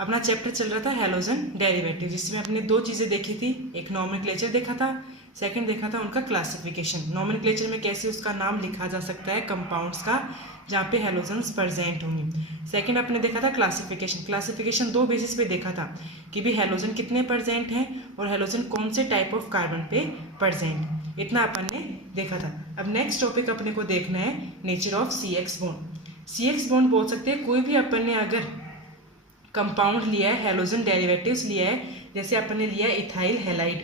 अपना चैप्टर चल रहा था हैलोजन डेरिवेटिव, जिसमें अपने दो चीज़ें देखी थी, एक नॉमेनक्लेचर देखा था, सेकंड देखा था उनका क्लासिफिकेशन। नॉमेनक्लेचर में कैसे उसका नाम लिखा जा सकता है कंपाउंड्स का जहाँ पे हैलोजन्स प्रेजेंट होंगी। सेकंड अपने देखा था क्लासिफिकेशन। क्लासिफिकेशन दो बेसिस पे देखा था कि भी हैलोजन कितने प्रेजेंट हैं और हैलोजन कौन से टाइप ऑफ कार्बन पे प्रेजेंट, इतना अपन ने देखा था। अब नेक्स्ट टॉपिक अपने को देखना है nature of CX bond. CX bond बोल सकते हैं कोई भी अपन ने अगर कंपाउंड लिया है, हैलोजन डेरिवेटिव्स लिया है, जैसे अपन ने लिया है इथाइल हैलाइड,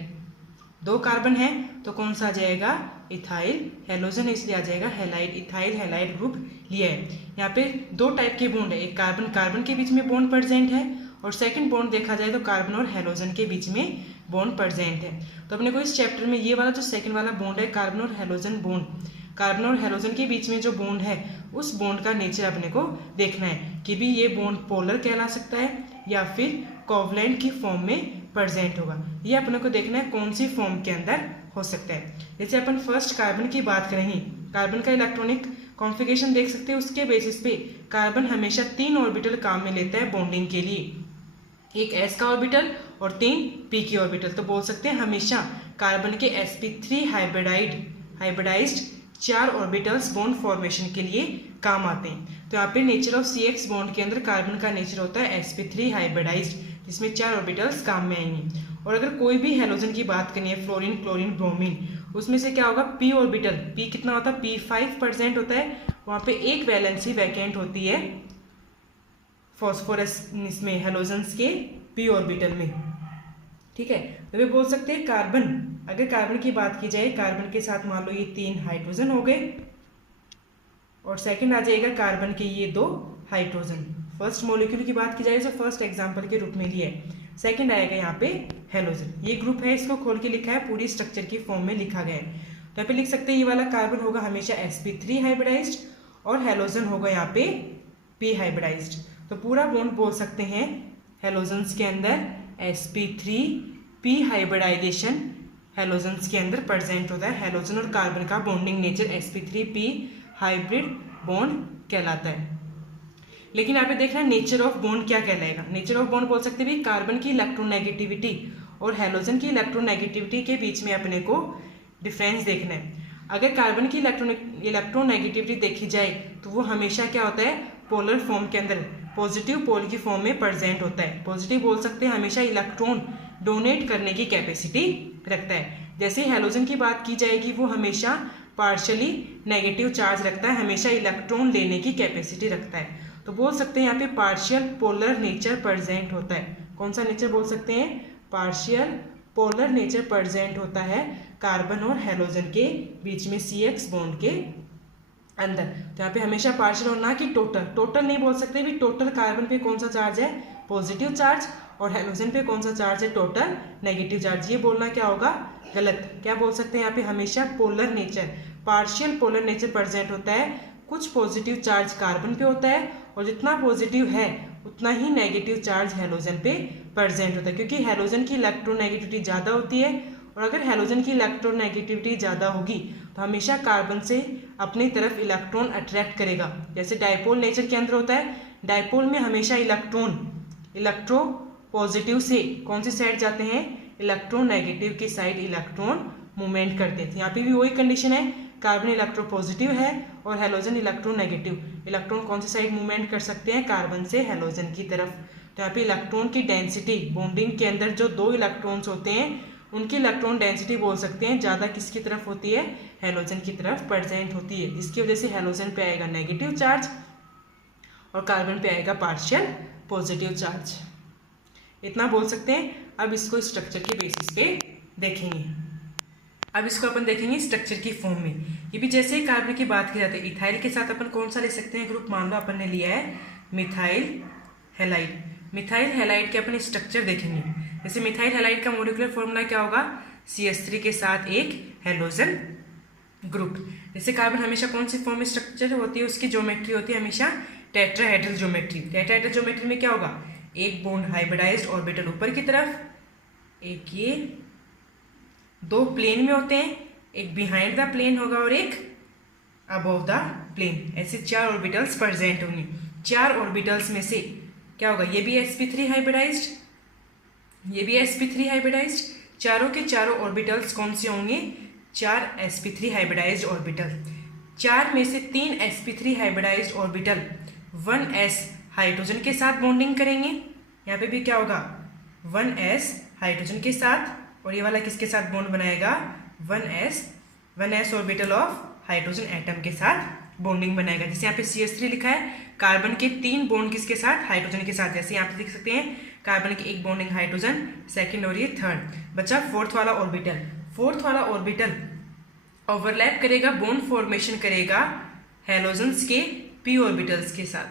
दो कार्बन है तो कौन सा आ जाएगा, इथाइल हैलोजन, इसलिए आ जाएगा हैलाइड, इथाइल हैलाइड ग्रुप लिया है। यहाँ पे दो टाइप के बॉन्ड है, एक कार्बन कार्बन के बीच में बॉन्ड प्रेजेंट है और सेकंड बॉन्ड देखा जाए तो कार्बन और हैलोजन के बीच में बॉन्ड प्रेजेंट है। तो अपने को इस चैप्टर में ये वाला जो सेकंड वाला बॉन्ड है कार्बन और हैलोजन बॉन्ड, कार्बन और हैलोजन के बीच में जो बॉन्ड है उस बॉन्ड का नेचर अपने को देखना है कि भी ये बॉन्ड पोलर कहला सकता है या फिर कोवलेंट की फॉर्म में प्रेजेंट होगा। ये अपने को देखना है कौन सी फॉर्म के अंदर हो सकता है। जैसे अपन फर्स्ट कार्बन की बात करेंगे, कार्बन का इलेक्ट्रॉनिक कॉन्फ़िगरेशन देख सकते हैं, उसके बेसिस पे कार्बन हमेशा 3 ऑर्बिटल काम में लेता है बॉन्डिंग के लिए, एक s का ऑर्बिटल और 3 p की ऑर्बिटल। तो बोल सकते हैं हमेशा कार्बन के sp3 hybridised 4 orbitals bond formation के लिए काम आते हैं। तो यहाँ पे नेचर ऑफ CX बॉन्ड के अंदर कार्बन का नेचर होता है sp3 हाइब्रिडाइज्ड, जिसमें 4 ऑर्बिटल्स काम में आएंगे। और अगर कोई भी हैलोजन की बात करनी है, फ्लोरीन क्लोरीन ब्रोमीन, उसमें से क्या होगा, p ऑर्बिटल, p कितना होता है, p5% होता है, वहाँ पे एक वैलेंसी वैकेंट होती है फॉस्फोरस इसमें हैलोजन्स के p ऑर्बिटल में, ठीक है। तो वे बोल सकते हैं कार्बन, अगर कार्बन की बात की जाए, कार्बन के साथ मान लो ये 3 हाइड्रोजन हो गए और सेकंड आ जाएगा कार्बन के ये 2 हाइड्रोजन। फर्स्ट मॉलिक्यूल की बात की जाए तो फर्स्ट एग्जांपल के रूप में लिया है, सेकंड आएगा यहाँ पे हैलोजन। ये ग्रुप है, इसको खोल के लिखा है, पूरी स्ट्रक्चर की फॉर्म में लिखा गया है। तो यहाँ पे लिख सकते हैं ये वाला कार्बन होगा हमेशा sp3 हाइब्रिडाइज्ड और हैलोजन होगा यहाँ पे p हाइब्रिडाइज्ड। तो पूरा बॉन्ड बोल सकते हैं हैलोजन्स के अंदर sp3 p हाइब्रिडाइजेशन हैलोजन्स के अंदर प्रेजेंट होता है। हैलोजन और कार्बन का bonding nature sp3 p hybrid bond कहलाता है। लेकिन यहाँ पे देखना नेचर ऑफ बॉन्ड क्या कहलाएगा। नेचर ऑफ बॉन्ड बोल सकते हैं कार्बन की इलेक्ट्रोनेगेटिविटी और हैलोजन की इलेक्ट्रोनेगेटिविटी के बीच में अपने को डिफरेंस देखना है। अगर कार्बन की इलेक्ट्रोनेगेटिविटी देखी जाए तो वो हमेशा क्या होता है, पोलर फॉर्म के अंदर पॉजिटिव पोल की फॉर्म में प्रेजेंट होता है। पॉजिटिव बोल सकते हैं हमेशा इलेक्ट्रॉन डोनेट करने की कैपेसिटी रखता है। जैसे हैलोजन की बात की जाएगी वो हमेशा पार्शियली नेगेटिव चार्ज रखता है, हमेशा इलेक्ट्रॉन लेने की कैपेसिटी रखता है। तो बोल सकते हैं यहाँ पे पार्शियल पोलर नेचर प्रेजेंट होता है। कौन सा नेचर बोल सकते हैं, पार्शियल पोलर नेचर प्रेजेंट होता है कार्बन और हैलोजन के बीच में CX बॉन्ड के अंदर। तो यहाँ पे हमेशा पार्शियल और ना कि टोटल नहीं बोल सकते भी, टोटल कार्बन पे कौन सा चार्ज है, पॉजिटिव चार्ज, और हैलोजन पे कौन सा चार्ज है, टोटल नेगेटिव चार्ज। ये बोलना क्या होगा, गलत। क्या बोल सकते हैं यहाँ पे हमेशा polar nature, partial polar nature present होता है। कुछ पॉजिटिव चार्ज कार्बन पे होता है और जितना पॉजिटिव है उतना ही नेगेटिव चार्ज हैलोजन पे प्रेजेंट होता है, क्योंकि हैलोजन की इलेक्ट्रोनेगेटिविटी ज़्यादा होती है। और अगर हैलोजन की इलेक्ट्रोनेगेटिविटी ज़्यादा होगी तो हमेशा कार्बन से अपनी तरफ इलेक्ट्रॉन अट्रैक्ट करेगा। जैसे डायपोल नेचर के अंदर होता है, डायपोल में हमेशा इलेक्ट्रो पॉजिटिव से कौन सी साइड जाते हैं, इलेक्ट्रोनेगेटिव की साइड इलेक्ट्रॉन मूवमेंट करते हैं। यहाँ पे भी वही कंडीशन है, कार्बन इलेक्ट्रो पॉजिटिव है और हैलोजन इलेक्ट्रोनेगेटिव। इलेक्ट्रॉन कौन सी साइड मूवमेंट कर सकते हैं, कार्बन से हैलोजन की तरफ। तो यहाँ पे इलेक्ट्रॉन की डेंसिटी, बॉन्डिंग के अंदर जो 2 इलेक्ट्रॉन्स होते हैं उनकी इलेक्ट्रॉन डेंसिटी बोल सकते हैं ज़्यादा किसकी तरफ होती है, हैलोजन की तरफ प्रेजेंट होती है। इसकी वजह से हैलोजन पे आएगा नेगेटिव चार्ज और कार्बन पे आएगा पार्शियल पॉजिटिव चार्ज, इतना बोल सकते हैं। अब इसको स्ट्रक्चर के बेसिस पे देखेंगे। अब इसको अपन देखेंगे स्ट्रक्चर की फॉर्म में। ये भी जैसे ही कार्बन की बात की जाती है, इथाइल के साथ अपन कौन सा ले सकते हैं ग्रुप, मान लो अपन ने लिया है मिथाइल हैलाइड। मिथाइल हैलाइड के अपन स्ट्रक्चर देखेंगे। जैसे मिथाइल हैलाइड का मॉलिक्यूलर फॉर्मूला क्या होगा, CH3 के साथ एक हैलोजन ग्रुप। जैसे कार्बन हमेशा कौन सी फॉर्म में स्ट्रक्चर होती है, उसकी ज्योमेट्री होती है हमेशा टेट्राहेड्रल ज्योमेट्री। टेट्राहेड्रल ज्योमेट्री में क्या होगा, एक बॉन्ड हाइब्रिडाइज्ड ऑर्बिटल ऊपर की तरफ, एक ये 2 प्लेन में होते हैं, एक बिहाइंड द प्लेन होगा और एक अबव द प्लेन। ऐसे 4 ऑर्बिटल्स प्रेजेंट होंगे। 4 ऑर्बिटल्स में से क्या होगा, ये भी sp3 हाइब्रिडाइज्ड, ये भी sp3 हाइब्रिडाइज्ड, चारों के चारों ऑर्बिटल्स कौन से होंगे, 4 sp3 हाइब्रिडाइज्ड ऑर्बिटल। 4 में से 3 sp3 hybridised orbital 1s hydrogen के साथ बॉन्डिंग करेंगे। यहाँ पे भी क्या होगा, 1s हाइड्रोजन के साथ, और ये वाला किसके साथ बॉन्ड बनाएगा, 1s orbital of hydrogen atom के साथ बॉन्डिंग बनाएगा। जैसे यहाँ पे CH3 लिखा है, कार्बन के 3 बॉन्ड किसके साथ, हाइड्रोजन के साथ। जैसे यहाँ पे देख सकते हैं कार्बन की एक बॉन्डिंग हाइड्रोजन, सेकंड और ये थर्ड। बचा फोर्थ वाला ऑर्बिटल। फोर्थ वाला ऑर्बिटल ओवरलैप करेगा, बॉन्ड फॉर्मेशन करेगा हैलोजन्स के p ऑर्बिटल्स के साथ।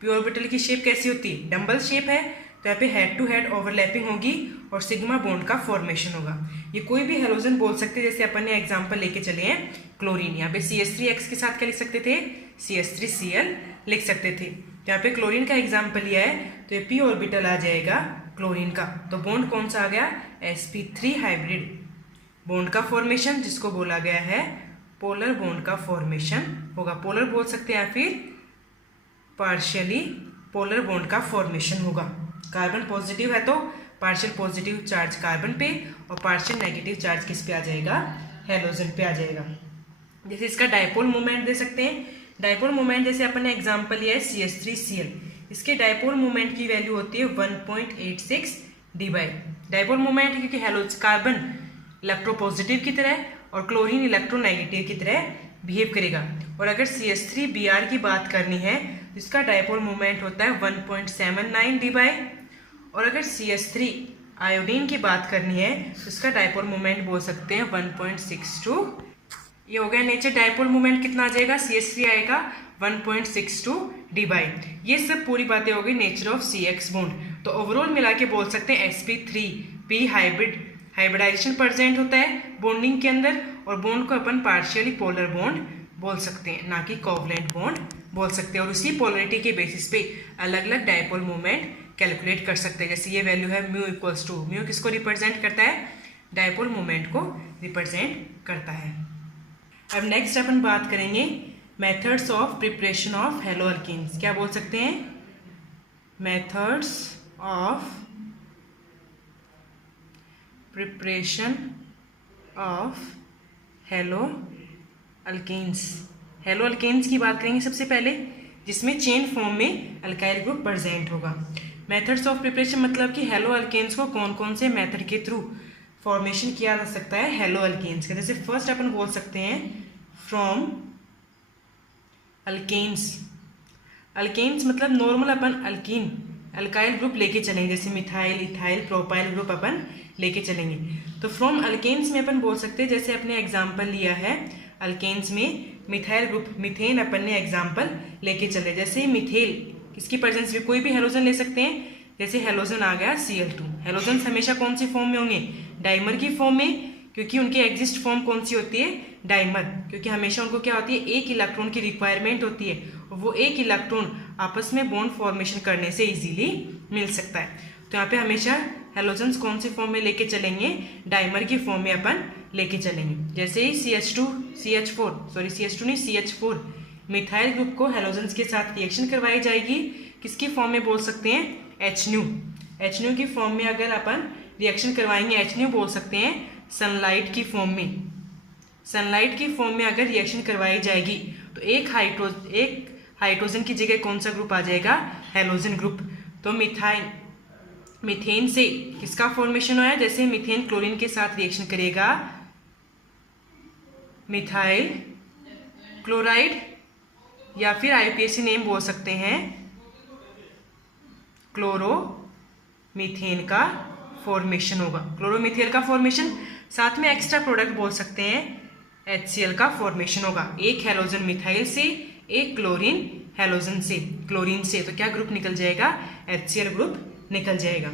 p ऑर्बिटल की शेप कैसी होती है, डंबल शेप है, तो यहाँ पे हेड टू हेड ओवरलैपिंग होगी और सिग्मा बॉन्ड का फॉर्मेशन होगा। ये कोई भी हेलोजन बोल सकते हैं, जैसे अपन ने एग्जांपल लेके चले हैं क्लोरीन। यहाँ पे CH3X के साथ क्या लिख सकते थे, CH3Cl लिख सकते थे। तो यहाँ पे क्लोरीन का एग्जाम्पल लिया है, तो ये p ऑर्बिटल आ जाएगा क्लोरीन का। तो बॉन्ड कौन सा आ गया, sp3 हाइब्रिड बॉन्ड का फॉर्मेशन, जिसको बोला गया है पोलर बॉन्ड का फॉर्मेशन होगा। पोलर बोल सकते हैं या फिर पार्शियली पोलर बॉन्ड का फॉर्मेशन होगा। कार्बन पॉजिटिव है तो पार्शियल पॉजिटिव चार्ज कार्बन पे और पार्शियल नेगेटिव चार्ज किस पे आ जाएगा, हेलोजन पे आ जाएगा। जैसे इसका डायपोल मोमेंट दे सकते हैं। डायपोल मोमेंट जैसे अपन ने एग्जांपल लिया है CH3Cl, इसके डायपोल मोमेंट की वैल्यू होती है 1.86 डी बाई। डायपोल मोमेंट क्योंकि हेलोज कार्बन इलेक्ट्रोपॉजिटिव की तरह और क्लोरीन इलेक्ट्रोनेगेटिव की तरह बिहेव करेगा। और अगर CH3Br की बात करनी है तो इसका डायपोल मोमेंट होता है 1.79 डी बाई। और अगर CH3 आयोडीन की बात करनी है तो इसका डायपोल मोमेंट बोल सकते हैं 1.62। ये हो गया नेचर। डायपोल मोमेंट कितना आ जाएगा, CH3 आएगा 1.62 डी बाई। ये सब पूरी बातें हो गई नेचर ऑफ CX बॉन्ड। तो ओवरऑल मिला के बोल सकते हैं sp3p हाइब्रिडाइजेशन प्रेजेंट होता है बॉन्डिंग के अंदर, और बॉन्ड को अपन पार्शियली पोलर बॉन्ड बोल सकते हैं, ना कि कोवलेंट बॉन्ड बोल सकते हैं। और उसी पोलरिटी के बेसिस पे अलग अलग डायपोल मोमेंट कैलकुलेट कर सकते हैं। जैसे ये वैल्यू है म्यू इक्वल्स टू, म्यू किसको रिप्रेजेंट करता है, डायपोल मोमेंट को रिप्रेजेंट करता है। अब नेक्स्ट अपन बात करेंगे methods of preparation of hello alkenes. क्या बोल सकते हैं, methods of preparation of hello alkenes. Hello alkenes की बात करेंगे सबसे पहले, जिसमें चेन फॉर्म में अल्काइल ग्रुप प्रेजेंट होगा। मेथड्स ऑफ प्रिपरेशन मतलब कि हेलो अल्केन्स को कौन कौन से मेथड के थ्रू फॉर्मेशन किया जा सकता है हेलो अल्केन्स का। जैसे फर्स्ट अपन बोल सकते हैं फ्रॉम अल्केन्स। अल्केन्स मतलब नॉर्मल अपन अल्कीन अल्काइल ग्रुप लेके चलेंगे, जैसे मिथाइल इथाइल प्रोपाइल ग्रुप अपन लेके चलेंगे। तो फ्रॉम अल्केन्स में अपन बोल सकते हैं, जैसे अपने एग्जाम्पल लिया है अल्केन्स में मिथाइल ग्रुप मीथेन अपन ने एग्जाम्पल लेके चले। जैसे मिथेल इसकी प्रेजेंस में कोई भी हेलोजन ले सकते हैं, जैसे हेलोजन आ गया Cl2। हेलोजन हमेशा कौन सी फॉर्म में होंगे, डाइमर की फॉर्म में, क्योंकि उनकी एग्जिस्ट फॉर्म कौन सी होती है, डाइमर। क्योंकि हमेशा उनको क्या होती है, एक इलेक्ट्रॉन की रिक्वायरमेंट होती है, और वो एक इलेक्ट्रॉन आपस में बॉन्ड फॉर्मेशन करने से इजीली मिल सकता है। तो यहाँ पे हमेशा हेलोजन्स कौन सी फॉर्म में लेके चलेंगे, डाइमर की फॉर्म में अपन लेके चलेंगे। जैसे ही CH4 मिथाइल ग्रुप को हेलोजन्स के साथ रिएक्शन करवाई जाएगी, किसकी फॉर्म में बोल सकते हैं, HNu की फॉर्म में अगर अपन रिएक्शन करवाएंगे, HNu बोल सकते हैं सनलाइट की फॉर्म में। सनलाइट की फॉर्म में अगर रिएक्शन करवाई जाएगी तो एक हाइड्रोजन की जगह कौन सा ग्रुप आ जाएगा, हेलोजन ग्रुप। तो मीथेन से किसका फॉर्मेशन हुआ है, जैसे मीथेन क्लोरीन के साथ रिएक्शन करेगा, मिथाइल क्लोराइड, या फिर IUPAC नेम बोल सकते हैं क्लोरोमीथेन का फॉर्मेशन होगा, क्लोरोमीथेन का फॉर्मेशन। साथ में एक्स्ट्रा प्रोडक्ट बोल सकते हैं HCl का फॉर्मेशन होगा, एक हेलोजन मिथाइल से, एक क्लोरीन हेलोजन से, क्लोरीन से, तो क्या ग्रुप निकल जाएगा, HCl ग्रुप निकल जाएगा।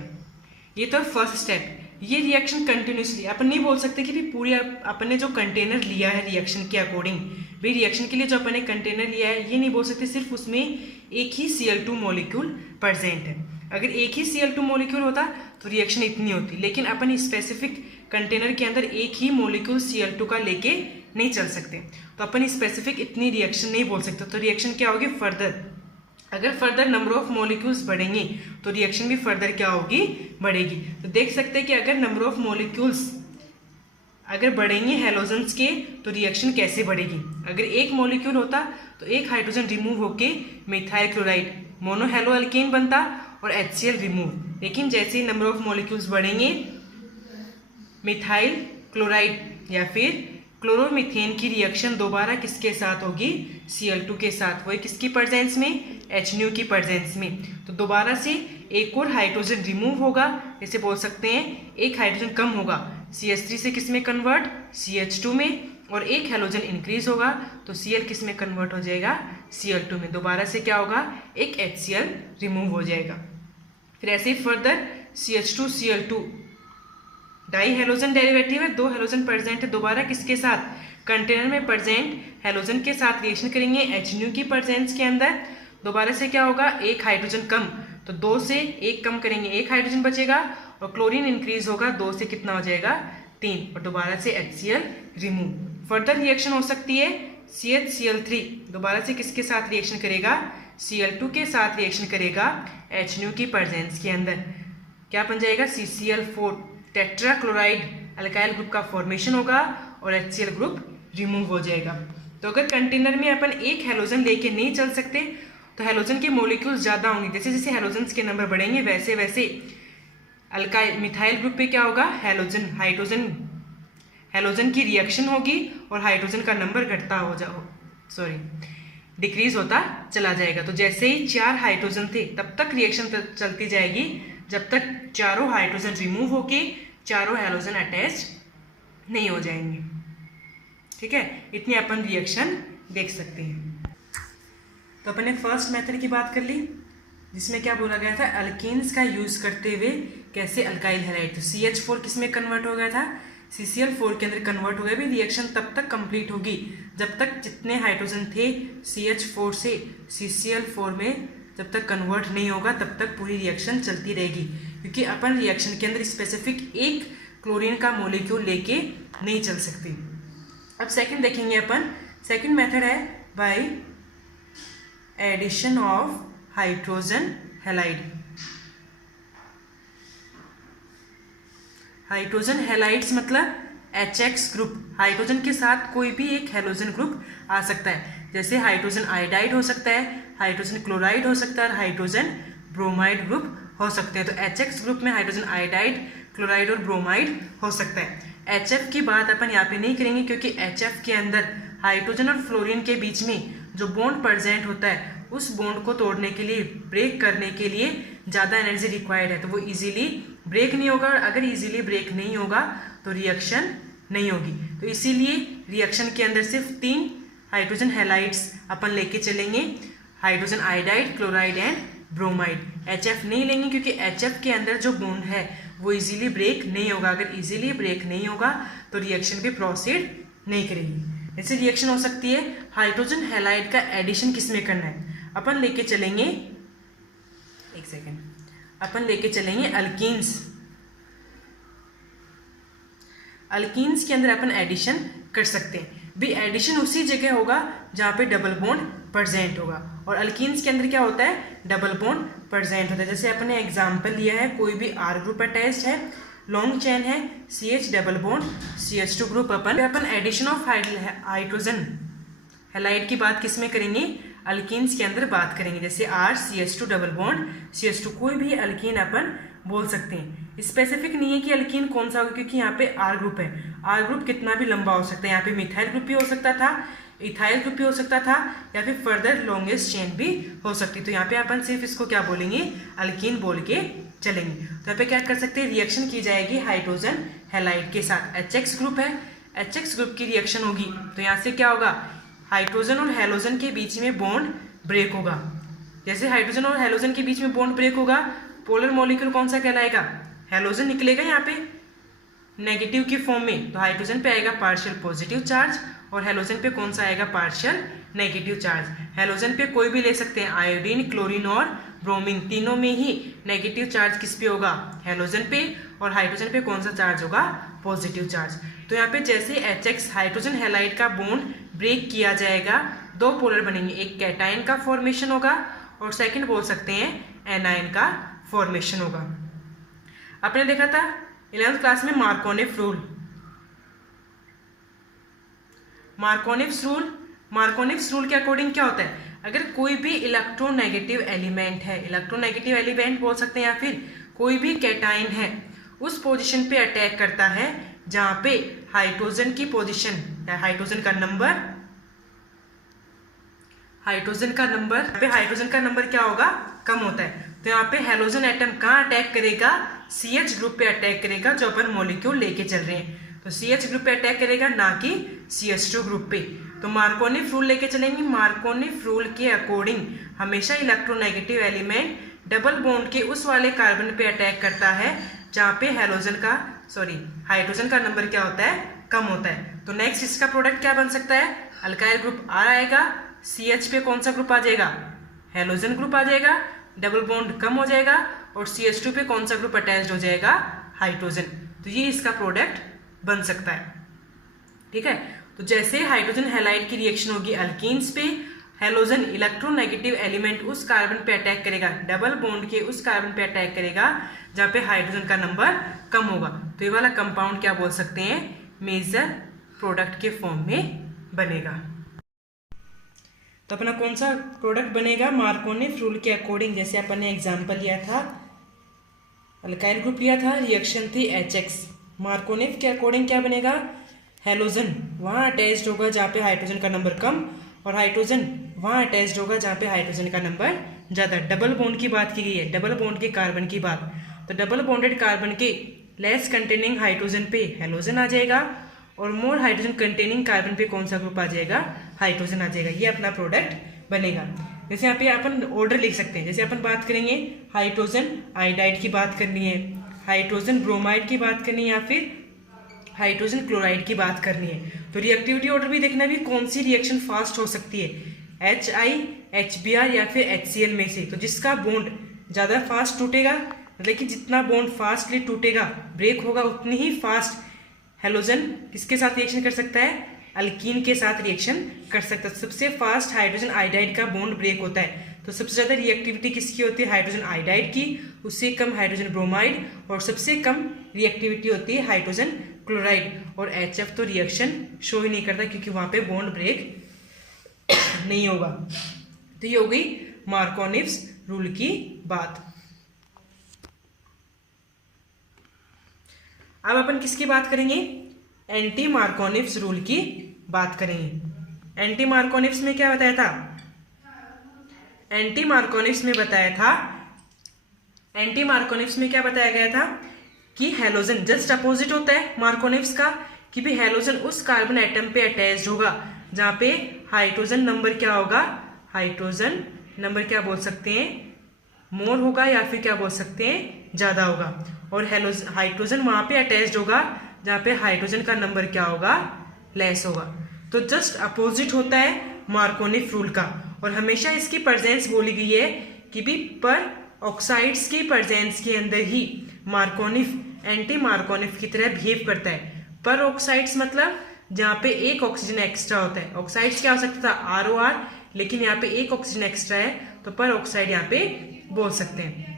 ये तो फर्स्ट स्टेप। ये रिएक्शन कंटिन्यूसली अपन नहीं बोल सकते कि भी पूरी अपन ने जो कंटेनर लिया है रिएक्शन के अकॉर्डिंग, भाई रिएक्शन के लिए जो अपन ने कंटेनर लिया है, ये नहीं बोल सकते सिर्फ उसमें एक ही Cl2 मॉलिक्यूल प्रेजेंट है। अगर एक ही Cl2 मॉलिक्यूल होता तो रिएक्शन इतनी होती, लेकिन अपन स्पेसिफिक कंटेनर के अंदर एक ही मॉलिक्यूल Cl2 का लेके नहीं चल सकते, तो अपन स्पेसिफिक इतनी रिएक्शन नहीं बोल सकते। तो रिएक्शन क्या होगी, फर्दर अगर फर्दर नंबर ऑफ मॉलिक्यूल्स बढ़ेंगे तो रिएक्शन भी फर्दर क्या होगी, बढ़ेगी। तो देख सकते हैं कि अगर नंबर ऑफ मॉलिक्यूल्स अगर बढ़ेंगे हैलोजेंस के तो रिएक्शन कैसे बढ़ेगी। अगर एक मॉलिक्यूल होता तो एक हाइड्रोजन रिमूव होके मिथाइल क्लोराइड मोनोहेलो अल्केन बनता और HCl रिमूव। लेकिन जैसे ही नंबर ऑफ मॉलिक्यूल्स बढ़ेंगे मिथाइल क्लोराइड या फिर क्लोरोमीथेन की रिएक्शन दोबारा किसके साथ होगी, Cl2 के साथ, वही किसकी प्रेजेंस में, H की प्रेजेंस में। तो दोबारा से एक और हाइड्रोजन रिमूव होगा, जैसे बोल सकते हैं एक हाइड्रोजन कम होगा, CH3 से किस में कन्वर्ट, CH2 में, और एक हैलोजन इंक्रीज होगा तो Cl किस में कन्वर्ट हो जाएगा, Cl2 में। दोबारा से क्या होगा, एक HCl रिमूव हो जाएगा। फिर ऐसे ही further CH2Cl2 dihalogen derivative है, दो हेलोजन प्रेजेंट है, दोबारा किसके साथ, कंटेनर में प्रेजेंट हेलोजन के साथ रिएक्शन करेंगे H की प्रेजेंस के अंदर। दोबारा से क्या होगा, एक हाइड्रोजन कम, तो 2 से 1 कम करेंगे, एक हाइड्रोजन बचेगा, और क्लोरीन इंक्रीज होगा, 2 से कितना हो जाएगा, 3, और दोबारा से HCl रिमूव। फर्दर रिएक्शन हो सकती है CHCl3 दोबारा से किसके साथ रिएक्शन करेगा, Cl2 के साथ रिएक्शन करेगा H की प्रेजेंस के अंदर। क्या बन जाएगा, CCl4 टेट्राक्लोराइड अल्काइल ग्रुप का फॉर्मेशन होगा और HCl ग्रुप रिमूव हो जाएगा। तो अगर कंटेनर में अपन एक हेलोजन लेके नहीं चल सकते तो हेलोजन के मॉलिक्यूल्स ज़्यादा होंगे, जैसे जैसे हेलोजन्स के नंबर बढ़ेंगे वैसे वैसे अल्काइल मिथाइल ग्रुप पे क्या होगा, हेलोजन की रिएक्शन होगी और हाइड्रोजन का नंबर डिक्रीज होता चला जाएगा। तो जैसे ही 4 हाइड्रोजन थे तब तक रिएक्शन चलती जाएगी जब तक चारों हाइड्रोजन रिमूव होके चारों हेलोजन अटैच नहीं हो जाएंगे। ठीक है, इतनी अपन रिएक्शन देख सकते हैं। तो अपन ने फर्स्ट मेथड की बात कर ली जिसमें क्या बोला गया था, अल्केन्स का यूज करते हुए कैसे अल्काइल हैलाइड, तो CH4 किस में कन्वर्ट हो गया था, CCl4 के अंदर कन्वर्ट हो गया। भी रिएक्शन तब तक कंप्लीट होगी जब तक जितने हाइड्रोजन थे CH4 से CCl4 में जब तक कन्वर्ट नहीं होगा तब तक पूरी रिएक्शन चलती रहेगी, क्योंकि अपन रिएक्शन के अंदर स्पेसिफिक एक क्लोरीन का मॉलिक्यूल लेके नहीं चल सकती। अब सेकंड देखेंगे अपन, सेकंड मेथड है by addition of hydrogen halide. Hydrogen halides मतलब HX ग्रुप, हाइड्रोजन के साथ कोई भी एक हैलोजन ग्रुप आ सकता है, जैसे हाइड्रोजन आयोडाइड हो सकता है, हाइड्रोजन क्लोराइड हो सकता है और हाइड्रोजन ब्रोमाइड ग्रुप हो सकते हैं। तो HX ग्रुप में हाइड्रोजन आयोडाइड, क्लोराइड और ब्रोमाइड हो सकता है। HF की बात अपन यहाँ पे नहीं करेंगे क्योंकि HF के अंदर हाइड्रोजन और फ्लोरीन के बीच में जो बॉन्ड प्रेजेंट होता है उस बॉन्ड को तोड़ने के लिए, ब्रेक करने के लिए ज़्यादा एनर्जी रिक्वायर्ड है, तो वो इजीली ब्रेक नहीं होगा, और अगर इजीली ब्रेक नहीं होगा तो रिएक्शन नहीं होगी। तो इसीलिए रिएक्शन के अंदर सिर्फ 3 हाइड्रोजन हैलाइड्स अपन लेके चलेंगे, hydrogen iodide, chloride and bromide. HF नहीं लेंगे क्योंकि HF के अंदर जो बॉन्ड है वो इजीली ब्रेक नहीं होगा, अगर इजीली ब्रेक नहीं होगा तो रिएक्शन भी प्रोसीड नहीं करेगी। ऐसे रिएक्शन हो सकती है हाइड्रोजन हैलाइड का एडिशन किस में करना है, अपन लेके चलेंगे, एक सेकेंड, अपन लेके चलेंगे अल्कीन्स। अल्कीन्स के अंदर अपन एडिशन कर सकते हैं, भी एडिशन उसी जगह होगा जहाँ पे डबल बॉन्ड प्रेजेंट होगा, और अल्कीन्स के अंदर क्या होता है, डबल बॉन्ड प्रेजेंट होता है। जैसे अपन ने एग्जांपल लिया है, कोई भी R ग्रुप अटैच्ड है, लॉन्ग चेन है, CH double bond CH2 group, अपन एडिशन ऑफ हाइड्रोजन हैलाइड की बात किस में करेंगे, अल्कीन्स के अंदर बात करेंगे, जैसे R CH2 double bond CH2, कोई भी अल्कीन अपन बोल सकते हैं। स्पेसिफिक नहीं है कि अल्कीन कौन सा होगा क्योंकि यहाँ पे R ग्रुप है, R ग्रुप कितना भी लंबा हो सकता है, यहाँ पे मिथाइल ग्रुप भी हो सकता था, इथाइल ग्रुप भी हो सकता था, या फिर फर्दर लॉन्गेस्ट चेन भी हो सकती। तो यहाँ पे अपन सिर्फ इसको क्या बोलेंगे, अल्कीन बोल के चलेंगे। तो यहाँ पे क्या कर सकते हैं, रिएक्शन की जाएगी हाइड्रोजन हैलाइड के साथ, HX ग्रुप है, HX ग्रुप की रिएक्शन होगी तो यहाँ से क्या होगा, हाइड्रोजन और हेलोजन के बीच में बॉन्ड ब्रेक होगा। जैसे हाइड्रोजन और हेलोजन के बीच में बॉन्ड ब्रेक होगा, पोलर मॉलिक्यूल कौन सा कहलाएगा, हेलोजन निकलेगा यहाँ पे नेगेटिव की फॉर्म में, तो हाइड्रोजन पे आएगा पार्शियल पॉजिटिव चार्ज और हेलोजन पे कौन सा आएगा, पार्शियल नेगेटिव चार्ज। हेलोजन पे कोई भी ले सकते हैं, आयोडीन, क्लोरीन और ब्रोमीन, तीनों में ही नेगेटिव चार्ज किस पे होगा, हेलोजन पे, और हाइड्रोजन पे कौन सा चार्ज होगा, पॉजिटिव चार्ज। तो यहाँ पे जैसे HX हाइड्रोजन हैलाइड का बॉन्ड ब्रेक किया जाएगा, 2 पोलर बनेंगे, एक कैटायन का फॉर्मेशन होगा और सेकंड बोल सकते हैं एनायन का फॉर्मेशन होगा। आपने देखा था 11th क्लास में मार्कोनिफ रूल। मार्कोनिफ्स रूल के अकॉर्डिंग क्या होता है, अगर कोई भी इलेक्ट्रोनेगेटिव एलिमेंट है, इलेक्ट्रोनेगेटिव एलिमेंट बोल सकते हैं या फिर कोई भी कैटाइन है, उस पोजीशन पे अटैक करता है जहां पे हाइड्रोजन की पोजीशन या हाइड्रोजन का नंबर क्या होगा, कम होता है। तो यहाँ पे हेलोजन एटम कहाँ अटैक करेगा, CH ग्रुप पे अटैक करेगा जो अपन मॉलिक्यूल लेके चल रहे हैं। तो CH ग्रुप पे अटैक करेगा, ना कि CH2 ग्रुप पे। तो मार्कोनिफ रूल लेके चलेंगे। मार्कोनिफ रूल के अकॉर्डिंग हमेशा इलेक्ट्रोनेगेटिव एलिमेंट डबल बॉन्ड के उस वाले कार्बन पे अटैक करता है जहाँ पे हाइड्रोजन का नंबर क्या होता है, कम होता है। तो नेक्स्ट इसका प्रोडक्ट क्या बन सकता है, अल्काइल ग्रुप R आएगा, CH पे कौन सा ग्रुप आ जाएगा, हेलोजन ग्रुप आ जाएगा, डबल बॉन्ड कम हो जाएगा, और CH2 पे कौन सा ग्रुप अटैच्ड हो जाएगा, हाइड्रोजन। तो ये इसका प्रोडक्ट बन सकता है। ठीक है, तो जैसे हाइड्रोजन हैलाइड की रिएक्शन होगी अल्कीन्स पे, हेलोजन इलेक्ट्रोनेगेटिव एलिमेंट उस कार्बन पे अटैक करेगा, डबल बॉन्ड के उस कार्बन पे अटैक करेगा जहाँ पे हाइड्रोजन का नंबर कम होगा। तो ये वाला कंपाउंड क्या बोल सकते हैं, मेजर प्रोडक्ट के फॉर्म में बनेगा। तो अपना कौन सा प्रोडक्ट बनेगा, मार्कोनिफ रूल के अकॉर्डिंग। जैसे अपन ने एग्जाम्पल लिया था, अल्काइल ग्रुप लिया था, रिएक्शन थी HX। मार्कोनिफ के अकॉर्डिंग क्या बनेगा, हेलोजन वहाँ अटैच्ड होगा जहाँ पे हाइड्रोजन का नंबर कम, और हाइड्रोजन वहाँ अटैच्ड होगा जहाँ पे हाइड्रोजन का नंबर ज़्यादा। डबल बॉन्ड की बात की गई है, डबल बॉन्ड के कार्बन की बात। तो डबल बॉन्डेड कार्बन के लेस कंटेनिंग हाइड्रोजन पे हेलोजन आ जाएगा, और मोर हाइड्रोजन कंटेनिंग कार्बन पे कौन सा ग्रुप आ जाएगा, हाइड्रोजन आ जाएगा। ये अपना प्रोडक्ट बनेगा। जैसे यहाँ पे अपन ऑर्डर लिख सकते हैं। जैसे अपन बात करेंगे हाइड्रोजन आयोडाइड की बात करनी है, हाइड्रोजन ब्रोमाइड की बात करनी है, या फिर हाइड्रोजन क्लोराइड की बात करनी है। तो रिएक्टिविटी ऑर्डर भी देखना भी कौन सी रिएक्शन फास्ट हो सकती है, HI, HBr या फिर HCl में से। तो जिसका बॉन्ड ज़्यादा फास्ट टूटेगा, मतलब कि जितना बॉन्ड फास्टली टूटेगा, ब्रेक होगा, उतनी ही फास्ट हेलोजन किसके साथ रिएक्शन कर सकता है, अल्कीन के साथ रिएक्शन कर सकता है। सबसे फास्ट हाइड्रोजन आयोडाइड का बॉन्ड ब्रेक होता है। तो सबसे ज़्यादा रिएक्टिविटी किसकी होती है, हाइड्रोजन आयोडाइड की, उससे कम हाइड्रोजन ब्रोमाइड, और सबसे कम रिएक्टिविटी होती है हाइड्रोजन क्लोराइड। और HF तो रिएक्शन शो ही नहीं करता क्योंकि वहाँ पे बॉन्ड ब्रेक नहीं होगा। तो ये हो गई मार्कोनिफ्स रूल की बात। अब अपन किसकी बात करेंगे, एंटी मार्कोनिफ्स रूल की बात करेंगे। एंटी मार्कोनिफ्स में क्या बताया था, एंटी मार्कोनिफ्स में क्या बताया गया था कि हेलोजन जस्ट अपोजिट होता है मार्कोनिफ्स का, कि भी हेलोजन उस कार्बन एटम पे अटैच्ड होगा जहाँ पे हाइड्रोजन नंबर क्या होगा, हाइड्रोजन नंबर क्या बोल सकते हैं, मोर होगा, या फिर क्या बोल सकते हैं, ज़्यादा होगा। और हाइड्रोजन वहाँ पे अटैच्ड होगा जहाँ पे हाइड्रोजन का नंबर क्या होगा, लेस होगा। तो जस्ट अपोजिट होता है मार्कोनिफ रूल का। और हमेशा इसकी प्रेजेंस बोली गई है कि भी पर ऑक्साइड्स की प्रेजेंस के अंदर ही मार्कोनिफ एंटी मार्कोनिफ की तरह बिहेव करता है। पर ऑक्साइड्स मतलब जहाँ पे एक ऑक्सीजन एक्स्ट्रा होता है। ऑक्साइड्स क्या हो सकता था, ROR, लेकिन यहाँ पे एक ऑक्सीजन एक्स्ट्रा है तो पर ऑक्साइड यहाँ पे बोल सकते हैं।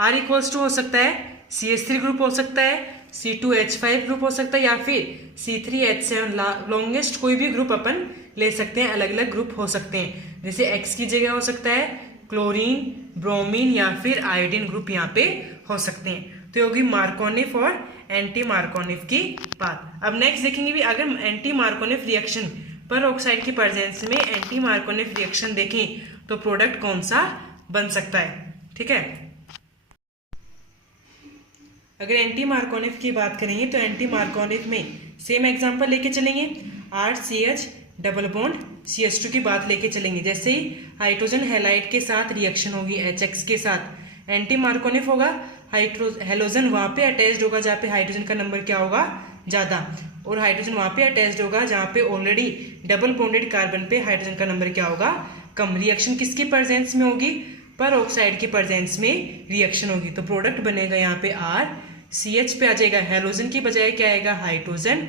R इक्वल्स टू हो सकता है CH3 ग्रुप हो सकता है, C2H5 ग्रुप हो सकता है, या फिर C3H7 लॉन्गेस्ट कोई भी ग्रुप अपन ले सकते हैं, अलग अलग ग्रुप हो सकते हैं। जैसे X की जगह हो सकता है क्लोरीन, ब्रोमीन या फिर आयोडीन ग्रुप यहाँ पे हो सकते हैं। तो ये होगी मार्कोनिफ और एंटी मार्कोनिफ की बात। अब नेक्स्ट देखेंगे भी अगर एंटी मार्कोनिफ रिएक्शन पर ऑक्साइड की प्रेजेंस में एंटी मार्कोनिफ रिएक्शन देखें तो प्रोडक्ट कौन सा बन सकता है। ठीक है, अगर एंटी मार्कोनिफ की बात करेंगे तो एंटी मार्कोनिफ में सेम एग्जांपल लेके चलेंगे, RCH डबल बॉन्ड CH2 की बात लेके चलेंगे। जैसे ही हाइड्रोजन हैलाइड के साथ रिएक्शन होगी HX के साथ, एंटी मार्कोनिफ होगा, हेलोजन वहाँ पे अटैच्ड होगा जहाँ पे हाइड्रोजन का नंबर क्या होगा, ज़्यादा, और हाइड्रोजन वहाँ पे अटैच्ड होगा जहाँ पे ऑलरेडी डबल बॉन्डेड कार्बन पे हाइड्रोजन का नंबर क्या होगा, कम। रिएक्शन किसकी प्रेजेंस में होगी, पर ऑक्साइड की प्रेजेंस में रिएक्शन होगी। तो प्रोडक्ट बनेगा यहाँ पे RCH पे आ जाएगा, हेलोजन की बजाय क्या आएगा, हाइड्रोजन,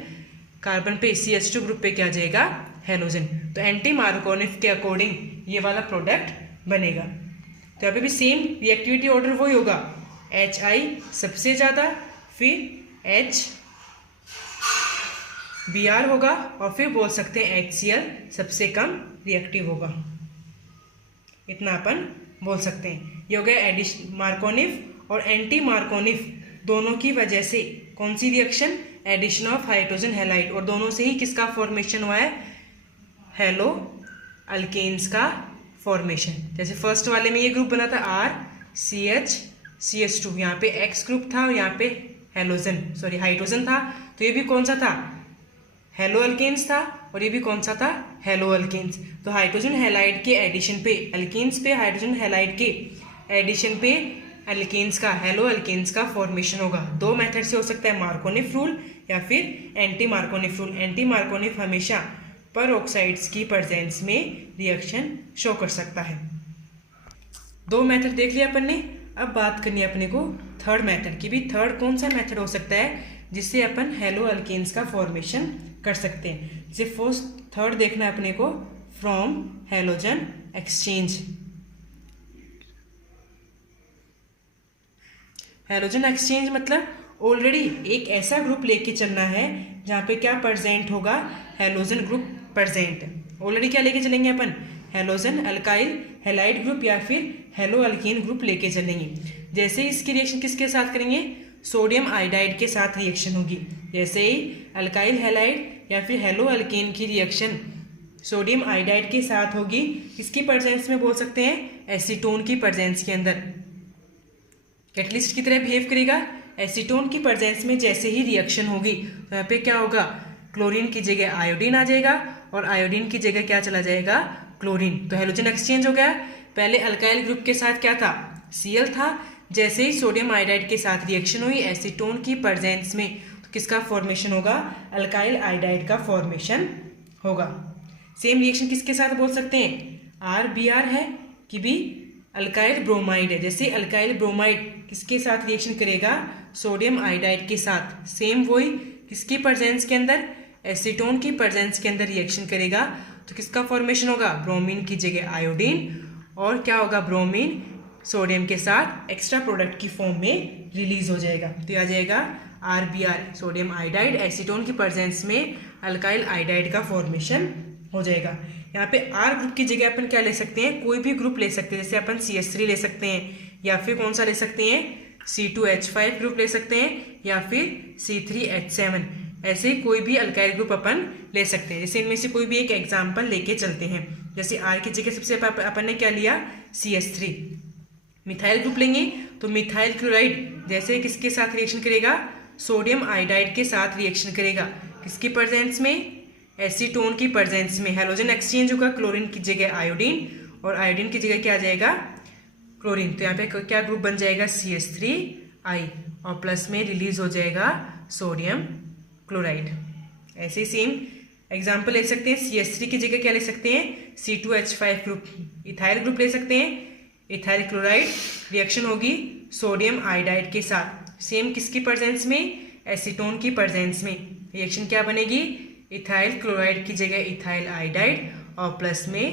कार्बन पे CH2 ग्रुप पे क्या आ जाएगा, हेलोजन। तो एंटी मार्कोनिफ के अकॉर्डिंग ये वाला प्रोडक्ट बनेगा। तो यहाँ पे भी सेम रिएक्टिविटी ऑर्डर वही होगा, HI सबसे ज़्यादा, फिर HBr होगा, और फिर बोल सकते हैं HCl सबसे कम रिएक्टिव होगा। इतना अपन बोल सकते हैं। ये हो गया मार्कोनिफ और एंटी मार्कोनिफ दोनों की वजह से कौन सी reaction, addition of hydrogen halide, और दोनों से ही किसका फॉर्मेशन हुआ है, हेलो अल्केन्स का फॉर्मेशन। जैसे फर्स्ट वाले में ये ग्रुप बना था RCH-CH2, यहाँ पे X ग्रुप था और यहाँ पे हाइड्रोजन था, तो ये भी कौन सा था, हेलो अल्केन्स था, और ये भी कौन सा था, हेलो अल्केन्स। तो हाइड्रोजन हैलाइड के एडिशन पे अल्केन्स पे हाइड्रोजन हैलाइड के एडिशन पे अल्केन्स का, हेलो अल्केन्स का फॉर्मेशन होगा। दो मेथड से हो सकता है, मार्कोनिफ रूल या फिर anti Markovnikov rule. Anti Markovnikov हमेशा पर ऑक्साइड्स की प्रेजेंस में रिएक्शन शो कर सकता है। दो मेथड देख लिया अपन ने, अब बात करनी है अपने को थर्ड मेथड की भी। थर्ड कौन सा मेथड हो सकता है जिससे अपन हेलो अल्केन्स का फॉर्मेशन कर सकते हैं। जैसे थर्ड देखना है अपने को, from halogen exchange. Halogen exchange मतलब ऑलरेडी एक ऐसा ग्रुप लेके चलना है जहाँ पे क्या प्रेजेंट होगा, हैलोजन ग्रुप प्रेजेंट। ऑलरेडी क्या लेके चलेंगे अपन, हैलोजन अल्काइल हैलाइड ग्रुप या फिर हेलो अल्कीन ग्रुप लेके चलेंगे। जैसे इसकी रिएक्शन किसके साथ करेंगे, सोडियम आयोडाइड के साथ रिएक्शन होगी। जैसे ही अल्काइल हैलाइड या फिर हेलो अल्कीन की रिएक्शन सोडियम आयोडाइड के साथ होगी, किसकी प्रेजेंस में बोल सकते हैं, एसीटोन की प्रेजेंस के अंदर। कैटलिस्ट की तरह बिहेव करेगा। एसीटोन की प्रेजेंस में जैसे ही रिएक्शन होगी तो यहाँ पे क्या होगा, क्लोरीन की जगह आयोडीन आ जाएगा और आयोडीन की जगह क्या चला जाएगा, क्लोरीन। तो हैलोजन एक्सचेंज हो गया। पहले अल्काइल ग्रुप के साथ क्या था, Cl था। जैसे ही सोडियम आयोडाइड के साथ रिएक्शन हुई एसीटोन की प्रेजेंस में, तो किसका फॉर्मेशन होगा, अल्काइल आयोडाइड का फॉर्मेशन होगा। सेम रिएक्शन किसके साथ बोल सकते हैं, RBr है कि भी अल्काइल ब्रोमाइड है। जैसे अल्काइल ब्रोमाइड किसके साथ रिएक्शन करेगा, सोडियम आयोडाइड के साथ, सेम वही किसकी प्रेजेंस के अंदर, एसीटोन की प्रेजेंस के अंदर रिएक्शन करेगा, तो किसका फॉर्मेशन होगा, ब्रोमीन की जगह आयोडीन, और क्या होगा, ब्रोमीन सोडियम के साथ एक्स्ट्रा प्रोडक्ट की फॉर्म में रिलीज हो जाएगा। तो ये आ जाएगा RBr, सोडियम आयोडाइड, एसीटोन की प्रेजेंस में अल्काइल आयोडाइड का फॉर्मेशन हो जाएगा। यहाँ पे R ग्रुप की जगह अपन क्या ले सकते हैं, कोई भी ग्रुप ले सकते हैं। जैसे अपन CH3 ले सकते हैं, या फिर कौन सा ले सकते हैं, C2H5 ग्रुप ले सकते हैं, या फिर C3H7। ऐसे ही कोई भी अल्काइल ग्रुप अपन ले सकते हैं। जैसे इनमें से कोई भी एक एग्जाम्पल लेके चलते हैं। जैसे R की जगह सबसे अपन ने क्या लिया, CH3। मिथाइल ग्रुप लेंगे तो मिथाइल क्लोराइड जैसे किसके साथ रिएक्शन करेगा, सोडियम आयोडाइड के साथ रिएक्शन करेगा, किसकी प्रेजेंस में, एसीटोन की प्रेजेंस में। हैलोजन एक्सचेंज होगा, क्लोरीन की जगह आयोडीन और आयोडीन की जगह क्या आ जाएगा, क्लोरीन। तो यहाँ पे क्या ग्रुप बन जाएगा, CH3I, और प्लस में रिलीज हो जाएगा सोडियम क्लोराइड। ऐसे ही सेम एग्जाम्पल ले सकते हैं। CH3 की जगह क्या ले सकते हैं, C2H5 ग्रुप, इथाइल ग्रुप ले सकते हैं। इथाइल क्लोराइड रिएक्शन होगी सोडियम आयोडाइड के साथ, सेम किसकी प्रेजेंस में, एसीटोन की प्रेजेंस में। रिएक्शन क्या बनेगी, इथाइल क्लोराइड की जगह इथाइल आयोडाइड और प्लस में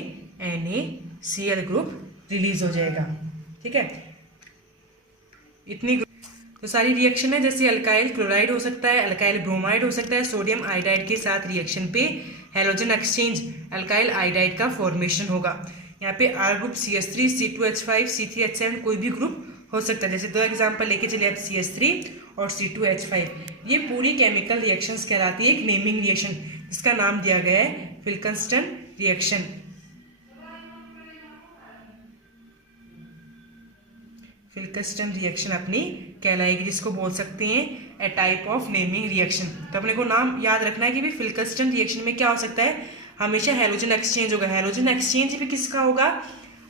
NaCl ग्रुप रिलीज हो जाएगा। ठीक है, इतनी तो सारी रिएक्शन है। जैसे अल्काइल क्लोराइड हो सकता है, अल्काइल ब्रोमाइड हो सकता है, सोडियम आयोडाइड के साथ रिएक्शन पे हैलोजन एक्सचेंज अल्काइल आयोडाइड का फॉर्मेशन होगा। यहाँ पे R group CH3, C2H5, C3H7 कोई भी ग्रुप हो सकता है। जैसे दो एग्जांपल लेके चलिए आप, CH3 और C2H5। ये पूरी केमिकल रिएक्शंस कहलाती है एक नेमिंग रिएक्शन, जिसका नाम दिया गया है फिल्कनस्टन रिएक्शन। फिल्कनस्टन रिएक्शन अपनी कहलाएगी, जिसको बोल सकते हैं ए टाइप ऑफ नेमिंग रिएक्शन। तो अपने को नाम याद रखना है कि भी फिल्कनस्टन रिएक्शन में क्या हो सकता है, हमेशा हैलोजन एक्सचेंज होगा। हैलोजन एक्सचेंज भी किसका होगा,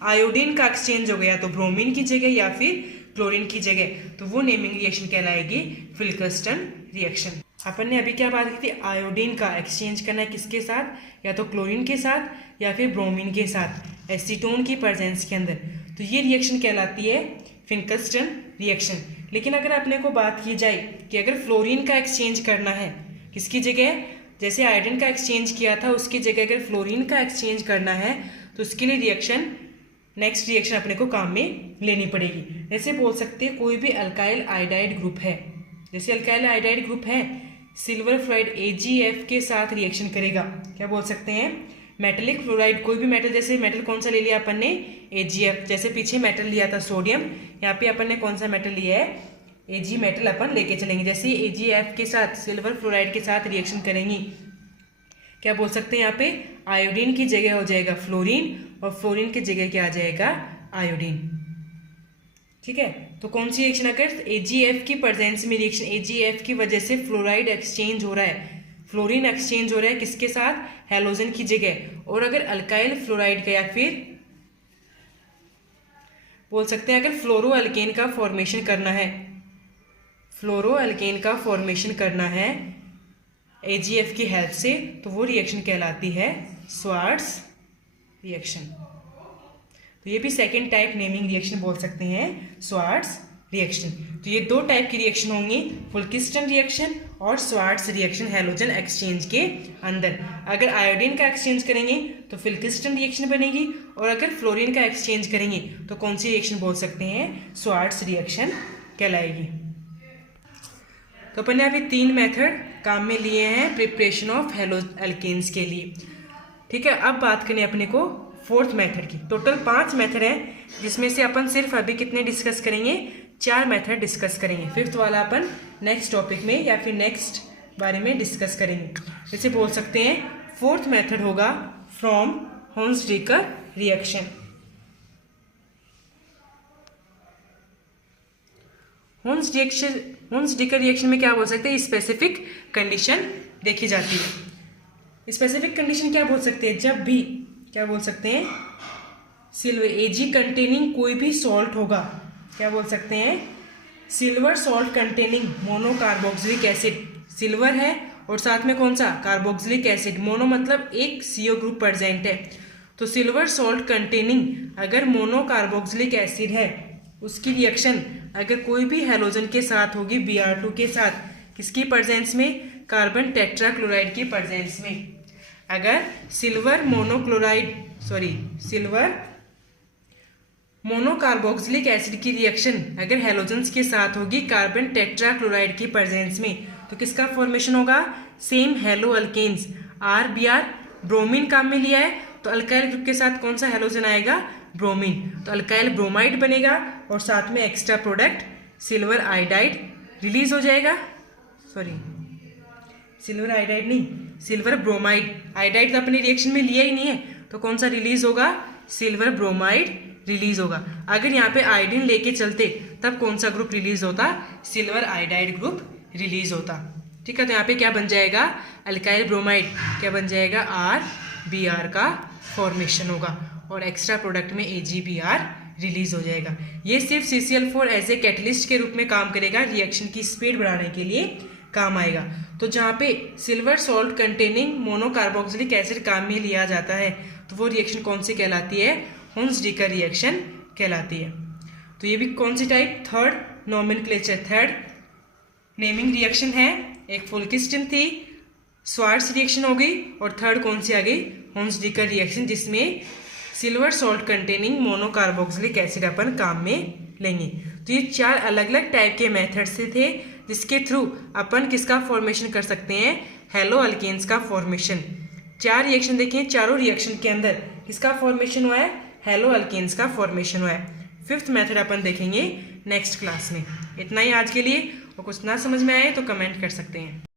आयोडीन का एक्सचेंज होगा, या तो ब्रोमीन की जगह या फिर क्लोरीन की जगह। तो वो नेमिंग रिएक्शन कहलाएगी फिल्कनस्टन रिएक्शन। अपन ने अभी क्या बात की थी, आयोडीन का एक्सचेंज करना है किसके साथ, या तो क्लोरीन के साथ या फिर ब्रोमीन के साथ, एसीटोन की प्रेजेंस के अंदर। तो ये रिएक्शन कहलाती है फिल्कनस्टन रिएक्शन। लेकिन अगर अपने को बात की जाए कि अगर फ्लोरीन का एक्सचेंज करना है किसकी जगह, जैसे आयोडीन का एक्सचेंज किया था उसकी जगह अगर फ्लोरीन का एक्सचेंज करना है, तो उसके लिए नेक्स्ट रिएक्शन अपने को काम में लेनी पड़ेगी। जैसे बोल सकते हैं कोई भी अल्काइल आयोडाइड ग्रुप है, जैसे अल्काइल आयोडाइड ग्रुप है, सिल्वर फ्लोराइड AgF के साथ रिएक्शन करेगा। क्या बोल सकते हैं? मेटलिक फ्लोराइड, कोई भी मेटल, जैसे मेटल कौन सा ले लिया अपन ने? AgF। जैसे पीछे मेटल लिया था सोडियम, यहाँ पे अपन ने कौन सा मेटल लिया है? Ag मेटल अपन लेके चलेंगे। जैसे AgF के साथ सिल्वर फ्लोराइड के साथ रिएक्शन करेंगी, क्या बोल सकते हैं? यहाँ पे आयोडीन की जगह हो जाएगा फ्लोरीन, और फ्लोरीन की जगह क्या आ जाएगा? आयोडीन। ठीक है, तो कौन सी रिएक्शन अगर AgF की प्रेजेंस में रिएक्शन, AgF की वजह से फ्लोराइड एक्सचेंज हो रहा है, फ्लोरीन एक्सचेंज हो रहा है किसके साथ? हैलोजन की जगह। और अगर अल्काइल फ्लोराइड का, या फिर बोल सकते हैं अगर फ्लोरोअल्केन का फॉर्मेशन करना है, फ्लोरोअल्केन का फॉर्मेशन करना है AgF की हेल्प से, तो वो रिएक्शन कहलाती है स्वार्ट्स रिएक्शन। तो ये भी सेकेंड टाइप नेमिंग रिएक्शन बोल सकते हैं, स्वार्ट्स रिएक्शन। तो ये दो टाइप की रिएक्शन होंगी, फुल्किस्टन रिएक्शन और स्वार्ट्स रिएक्शन हैलोजन एक्सचेंज के अंदर। अगर आयोडीन का एक्सचेंज करेंगे तो फुल्किस्टन रिएक्शन बनेगी, और अगर फ्लोरीन का एक्सचेंज करेंगे तो कौन सी रिएक्शन बोल सकते हैं? स्वार्ट्स रिएक्शन कहलाएगी। तो अपन ने अभी 3 मेथड काम में लिए हैं प्रिपरेशन ऑफ एल्केन्स के लिए। ठीक है, अब बात करें अपने को 4th मेथड की। टोटल 5 मेथड है, जिसमें से अपन सिर्फ अभी कितने डिस्कस करेंगे? 4 मेथड डिस्कस करेंगे। 5th वाला अपन नेक्स्ट टॉपिक में या फिर नेक्स्ट बारे में डिस्कस करेंगे। जैसे बोल सकते हैं 4th मेथड होगा फ्रॉम होन्स-डीकर रिएक्शन। होन्स-डीकर रिएक्शन में क्या बोल सकते हैं? स्पेसिफिक कंडीशन देखी जाती है। स्पेसिफिक कंडीशन क्या बोल सकते हैं? जब भी क्या बोल सकते हैं? सिल्वर Ag कंटेनिंग कोई भी सॉल्ट होगा, क्या बोल सकते हैं? Silver salt containing monocarboxylic acid, silver है और साथ में कौन सा? Carboxylic acid. मोनो मतलब एक CO ग्रुप प्रेजेंट है, तो सिल्वर सॉल्ट कंटेनिंग अगर मोनोकार्बोक्सिलिक एसिड है, उसकी रिएक्शन अगर कोई भी हैलोजन के साथ होगी, Br2 के साथ, किसकी प्रेजेंस में? कार्बन टेट्राक्लोराइड की प्रेजेंस में। अगर सिल्वर मोनोकार्बोक्सिलिक एसिड की रिएक्शन अगर हैलोजन्स के साथ होगी कार्बन टेट्राक्लोराइड की प्रेजेंस में, तो किसका फॉर्मेशन होगा? Same haloalkanes, RBr, bromine काम में लिया है, तो अल्काइल ग्रुप के साथ कौन सा हैलोजन आएगा? ब्रोमीन। तो अल्काइल ब्रोमाइड बनेगा, और साथ में extra product silver iodide release हो जाएगा। सिल्वर आयोडाइड नहीं, सिल्वर ब्रोमाइड। आयोडाइड तो अपने रिएक्शन में लिया ही नहीं है, तो कौन सा रिलीज होगा? सिल्वर ब्रोमाइड रिलीज होगा। अगर यहाँ पे आयोडीन लेके चलते तब कौन सा ग्रुप रिलीज होता? सिल्वर आयोडाइड ग्रुप रिलीज होता। ठीक है, तो यहाँ पे क्या बन जाएगा? अल्काइल ब्रोमाइड क्या बन जाएगा? RBr का फॉर्मेशन होगा, और एक्स्ट्रा प्रोडक्ट में AgBr रिलीज हो जाएगा। ये सिर्फ CCl4 एज ए कैटलिस्ट के रूप में काम करेगा, रिएक्शन की स्पीड बढ़ाने के लिए काम आएगा। तो जहाँ पे silver salt containing monocarboxylic acid काम में लिया जाता है, तो वो रिएक्शन कौन सी कहलाती है? होन्स-डीकर रिएक्शन कहलाती है। तो ये भी कौन सी type? 3rd nomenclature, 3rd naming reaction है। एक फुल्किस्टन थी, स्वार्ट्स रिएक्शन हो गई, और 3rd कौन सी आ गई? होन्स-डीकर रिएक्शन, जिसमें silver salt containing monocarboxylic acid अपन काम में लेंगे। तो ये 4 अलग अलग टाइप के मेथड से थे, जिसके थ्रू अपन किसका फॉर्मेशन कर सकते हैं? हैलो अल्केन्स का फॉर्मेशन। 4 रिएक्शन देखें, चारों रिएक्शन के अंदर किसका फॉर्मेशन हुआ है? हैलो अल्केन्स का फॉर्मेशन हुआ है। 5th मेथड अपन देखेंगे नेक्स्ट क्लास में। इतना ही आज के लिए, और कुछ ना समझ में आए तो कमेंट कर सकते हैं।